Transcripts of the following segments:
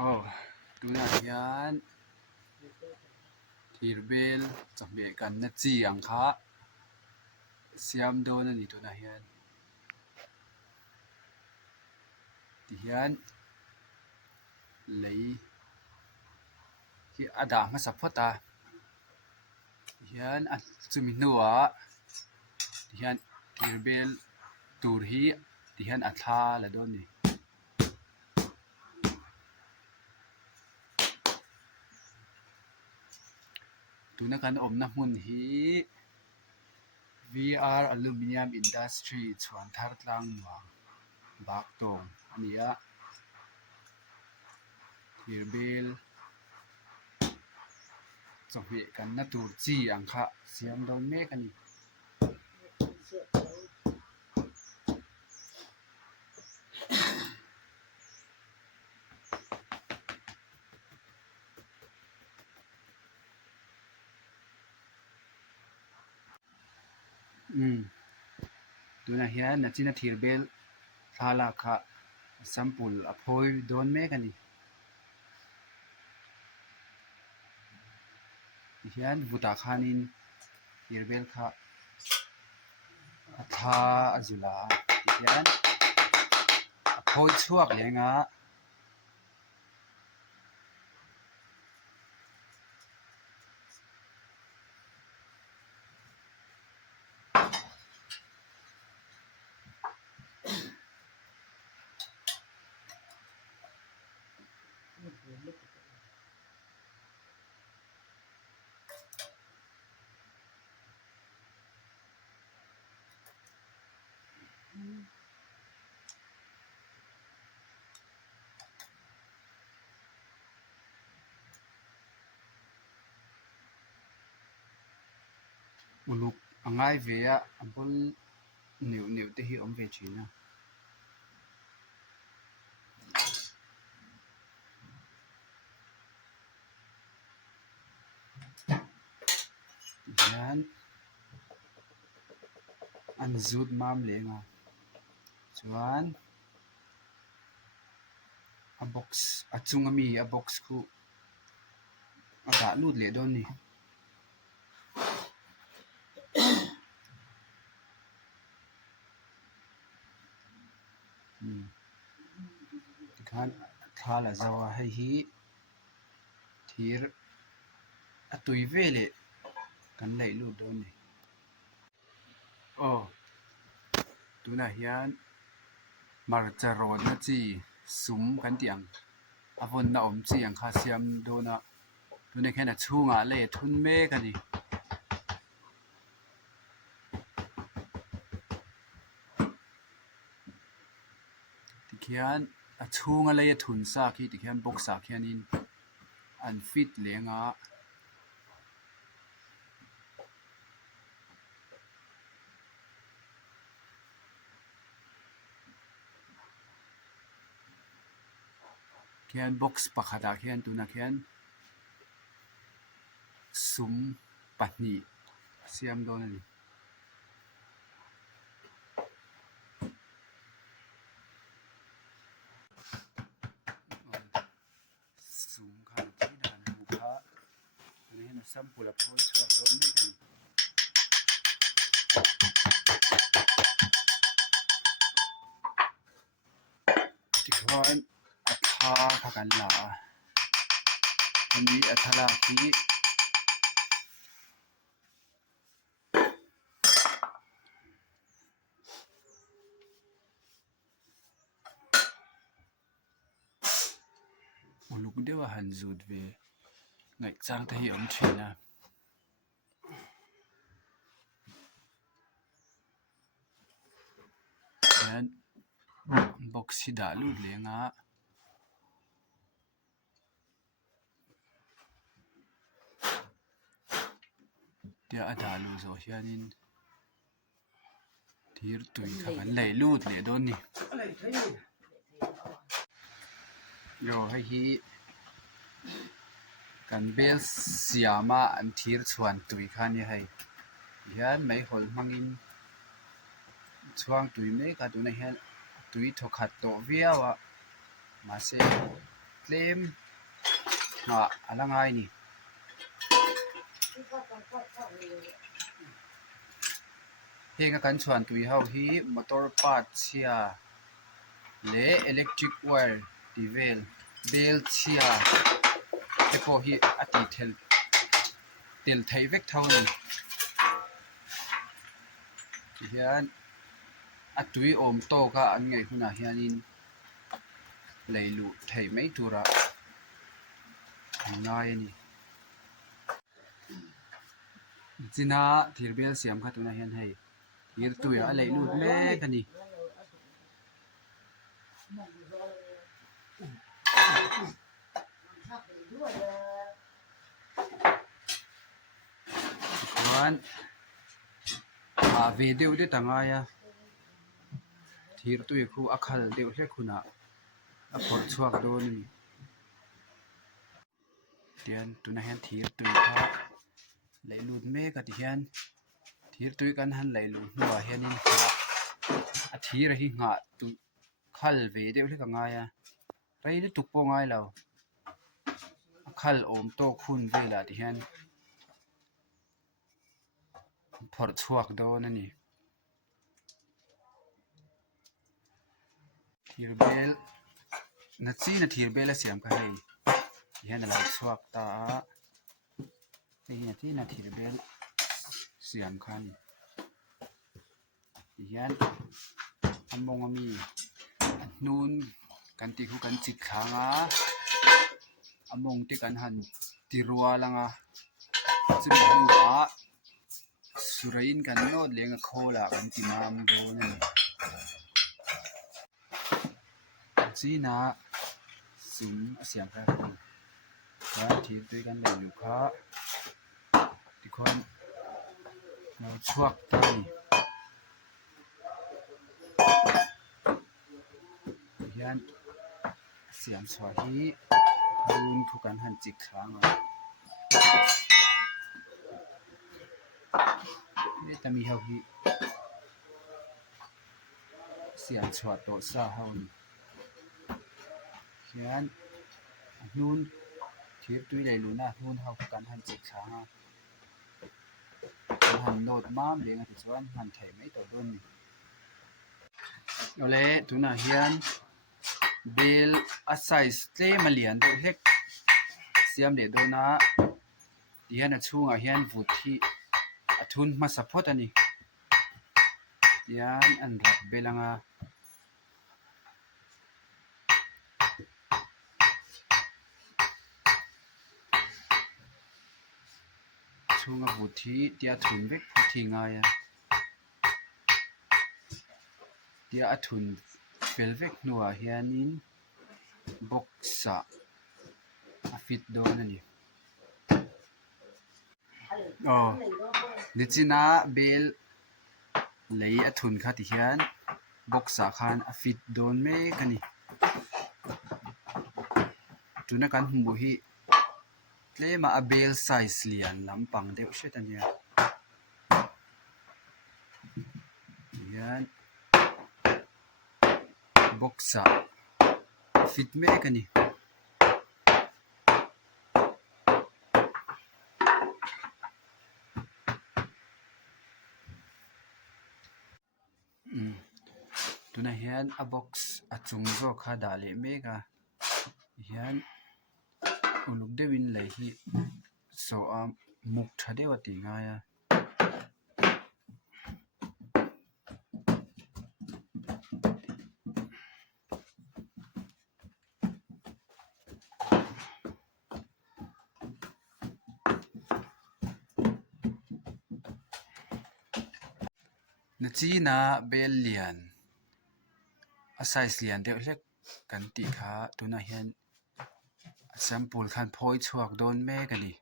Oh, tuna hian thirbel chawhmeh kan na chi ang kha siam dawn ani tuna hian tihian lei hi a dah hmasa phawt a hian a chumi hnuah tihian thirbel tur hi tihian a thla la dawn ni tuna kan awmna hmun hi VR Aluminium Industry chuan thar tlang nuam bak tawng ani a thirbel chawhmeh kan na tur chi ang kha siam dawn mek ani tuna hian na china thirbel thla kha sampul a phawi dawn mek ani hian vutah khanin thirbel kha a thla a zula hian a phawi chhuak lenga uluk a ngai ve a a bul neuh te hi awm ve thin a hian an zut mam lenga chuan a box a chung ami a box khu a dah lut leh dawn ni tikhan thla la zawa hei hi thir a tui ve leh kan leih lut dawn ni tuna hian marcha rawn na chi sum kan tih ang a vawn na awm chi ang kha siam dawn a tuna khian a chhungah lei a thun mek ani tikhian a chhunga lei a thun sak hi tikhian box ah khianin an fit lenga khian box pakhatah khian tuna khian sum pahnih siam dawn ani sum khan thina kan hmu kha tuna hian a sampul a phawi chhuak dawn mek ani tikhuan a thla kha kan la a hemi a thlalak hi uluk deuh a han zut ve ngaih chang te hi awm thin a hian box hi dah lut lenga tia a dah lu zawh hianin thir tui kha kan leih lut leh dawn ni yo hei hi kan bel siama an thir chhuan tui kha ni hei hian mai hawl hmangin chuang tui mek a tuna hian tui thawkhat tawh viau a mahse เล่มงะอะไรไงนี่เฮงกันชวนตุยเฮาฮีมอเตอร์พาร์ทเชียเลอิเล็กทริกไวร์ดีเวลเบลเชียเอโปฮีอติเทลเทลไทเวกเท่านี้เฮียนอตุยอมโตก็อันไงคุณอาเฮียนินเลยลุไทยไม่ตุระง่ายนี่จีน่าทีร์เบลเสียมขัดตัวนั้นเฮียนให้ทีร์ตุยอะไรลุแม่กันนี่วันวิดีโอที่ตั้งไว้ทีร์ตุยคู่อักขระเดียวแค่คุณอะพอชัวร์โดนนี่เดียนตัวนั้นเฮียนทีร์ตุยค่ะเลยลุแม่กันที่เฮียนทีร์ตุยกันหันเลยลุหัวเฮียนินค่ะทีร์หิงหะตุขัลวิดีโอที่กันไงไรนี่ตุกปงไงแล้วขัลอมโตคุณเวลาที่เฮียนพอชัวร์โดนนี่ทีร์เบลนัดซีนัดทีร์เบลเสียมกันให้เฮียนอะไรชัวร์ตาที่เฮียที่นัดทีร์เบลเสียมกันเฮียนอันมองมีนูนกันตีคู่กันจิตขางอันมองที่กันหันตีรัวลังสุดหัวสุรินกันโนดเลี้ยงโคละกันตีมามโดนจีน่าสุมเสียงกันแล้วทีด้วยกันเลยลูกค้าที่คนเราชวกตั้งยันเสียงสวาฮีดูนคู่กันหันจิกครั้งนี่แต่มีเฮาฮีเสียงสวดโตซาเฮานี่ยันนูนทีด้วยเลยลูน่านูนเฮาคู่กันหันจิกครั้งหันโนดม้ามเลี้ยงที่ส่วนหันไทยไม่ต่อต้นเอาเลยตัวน่ะเฮียนเบลอาศัยสเตมาเลียนตัวเล็กเสียมเด็ดโดนะเฮียนช่วงเฮียนวุฒิทุนมาสปอร์ตอันนี้เฮียนอันรับเบลังช่วงวุฒิเดียทุนเวกพุทิงายเดียทุนเฟลเวกนัวเฮียนินบ็อกซ์ฟิตโดนนี่อ๋อดิจิน่าเบลเลยทุนค่ะที่เฮียนบ็อกซ์คันฟิตโดนเมกันนี่จุนักันหุ่มบุฮีเลยมาเบลไซส์เลียนลำปังเดียวเช่นนี้เฮียนบ็อกซ์ฟิตเมกันนี่ตัวนั้นเฮียนบ็อกซ์จุงโจค่าดาเลเมกะเฮียนอุลุกเดวินเลยฮีโซมุกทะเดวติงายนาจีน่าเบลเลียนอาศัยเลียนเดียวเล็กกันติค่ะตัวนั้นเฮียนแซมปูลคันพอยชวกโดนแม่กันนี่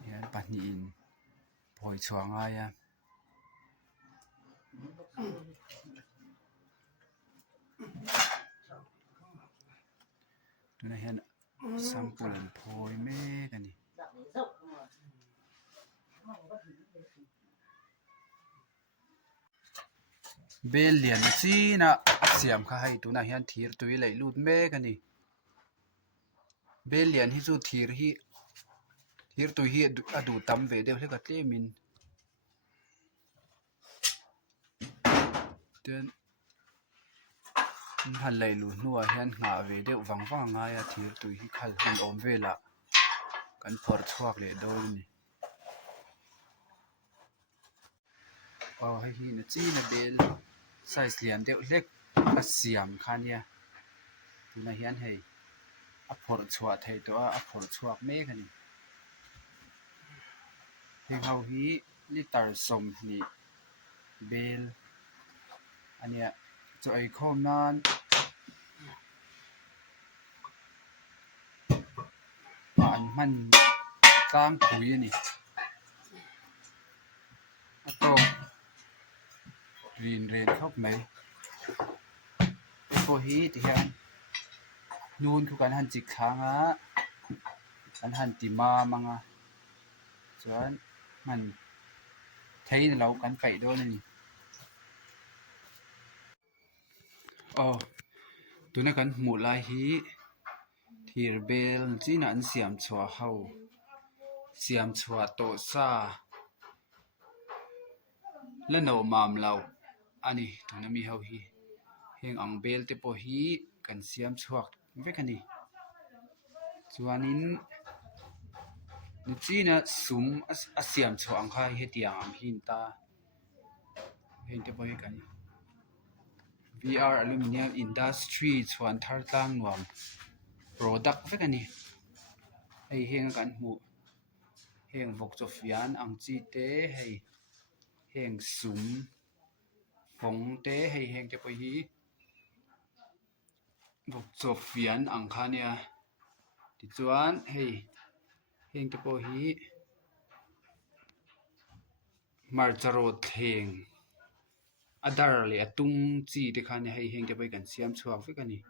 เฮียนปัจจินพอยชวงายตัวนั้นเฮียนแซมปูลพอยแม่กันนี่เบลเลียนจีน่า เสียมค่ะให้ตัวน่ะเฮียนทีรตุยไหลลูดแม่กันนี่เบลเลียนที่สู้ทีรฮีทีรตุยฮีอดูตำเวเดียวเท่ากับเตมินเดินหันไหลลูนัวเฮียนหาเวเดียววังว่างง่ายทีรตุยฮีขัลหันอมเวละกันพอร์ชวกเลยโดนนี่ให้ฮีนะจีนะเบลใส่เสียมเดียวเล็กเสียมค่ะเนี่ยตัวน่ะเฮียนให้พอร์ชวกให้ตัวพอร์ชวกเมกันนี่เฮงเฮาฮีลิตรสมนี่เบลอันเนี้ยจะไอคอมนั้นมันกลางปุ๋ยนี่โตรีนเรนเข้าไหมไอโฟฮีที่เห็นนูนคือการหันจิกค้างการหันติมามังส่วนมันใช้เรากันไปด้วยนี่ตัวนั้นกันหมู่ลายฮีทีร์เบลจีนันเสียมชัวเฮาเสียมชัวโตซาและโนมามเราอันนี้ตัวนั้นมีเฮาฮีเฮงอังเบลเตปอฮีกันเสียมชัวเวกันนี่ส่วนนี้นุจีน่ะสุมเสียมชัวอังคายเฮติยังหินตาเฮงเตปอฮีกันนี่ VR Aluminium Industry ชวนทาร์ตังนวม product เวกันนี่ให้เฮงกันหมู่เฮงวกจฟยานอังจีเตให้เฮงสุมฟงเตให้เฮงเตปอฮีวกจฟยานอังคาเนี่ยที่ชวนให้เฮงเตปอฮีมาร์จโรดเฮงอดาร์เลยตุงจีเตคันให้เฮงเตปอฮีกันเสียมชัวเวกันนี่